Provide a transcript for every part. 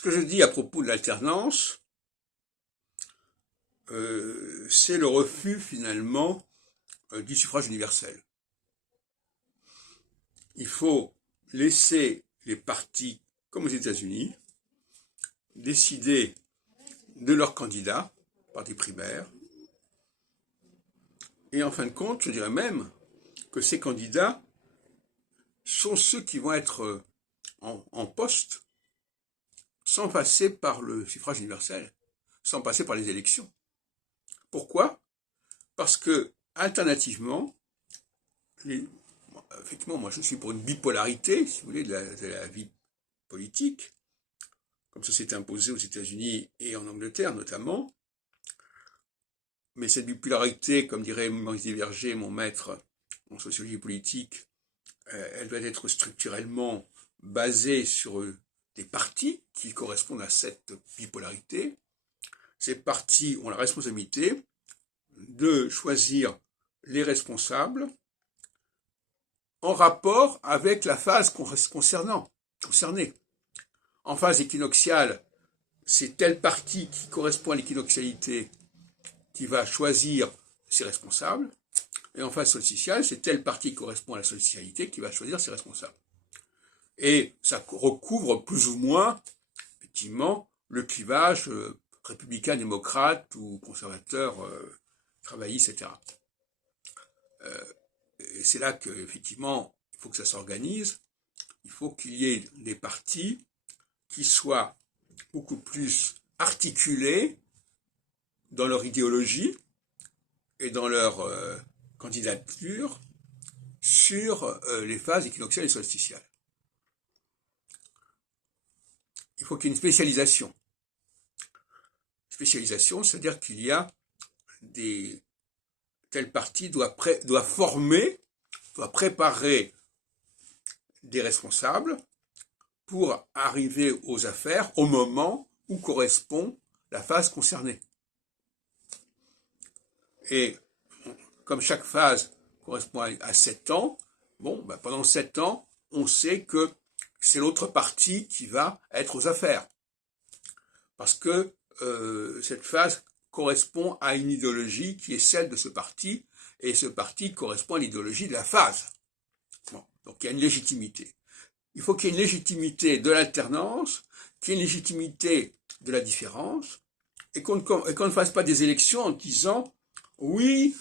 Ce que je dis à propos de l'alternance, c'est le refus finalement du suffrage universel. Il faut laisser les partis, comme aux États-Unis, décider de leurs candidats par des primaires. Et en fin de compte, je dirais même que ces candidats sont ceux qui vont être en poste sans passer par le suffrage universel, sans passer par les élections. Pourquoi? Parce que, alternativement, effectivement, moi je suis pour une bipolarité, si vous voulez, de la vie politique, comme ça s'est imposé aux États-Unis et en Angleterre notamment. Mais cette bipolarité, comme dirait Maurice Desvergers, mon maître en sociologie politique, elle doit être structurellement basée sur des partis qui correspondent à cette bipolarité. Ces partis ont la responsabilité de choisir les responsables en rapport avec la phase concernée. En phase équinoxiale, c'est tel parti qui correspond à l'équinoxialité qui va choisir ses responsables, et en phase solsticiale, c'est tel parti qui correspond à la solsticialité qui va choisir ses responsables. Et ça recouvre plus ou moins, effectivement, le clivage républicain-démocrate ou conservateur, travailliste, etc. Et c'est là qu'effectivement, il faut que ça s'organise. Il faut qu'il y ait des partis qui soient beaucoup plus articulés dans leur idéologie et dans leur candidature sur les phases équinoxiales et solsticiales. Il faut qu'il y ait une spécialisation. Spécialisation, c'est-à-dire qu'il y a tel parti doit préparer des responsables pour arriver aux affaires au moment où correspond la phase concernée. Et comme chaque phase correspond à 7 ans, pendant 7 ans, on sait que c'est l'autre partie qui va être aux affaires. Parce que cette phase correspond à une idéologie qui est celle de ce parti, et ce parti correspond à l'idéologie de la phase. Donc il y a une légitimité. Il faut qu'il y ait une légitimité de l'alternance, qu'il y ait une légitimité de la différence, et qu'on ne fasse pas des élections en disant oui,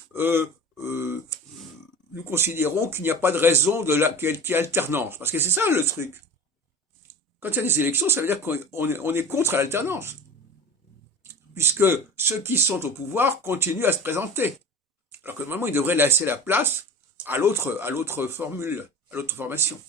nous considérons qu'il n'y a pas de raison qu'il y ait alternance. Parce que c'est ça le truc. Quand il y a des élections, ça veut dire qu'on est contre l'alternance. Puisque ceux qui sont au pouvoir continuent à se présenter. Alors que normalement, ils devraient laisser la place à l'autre formule, à l'autre formation.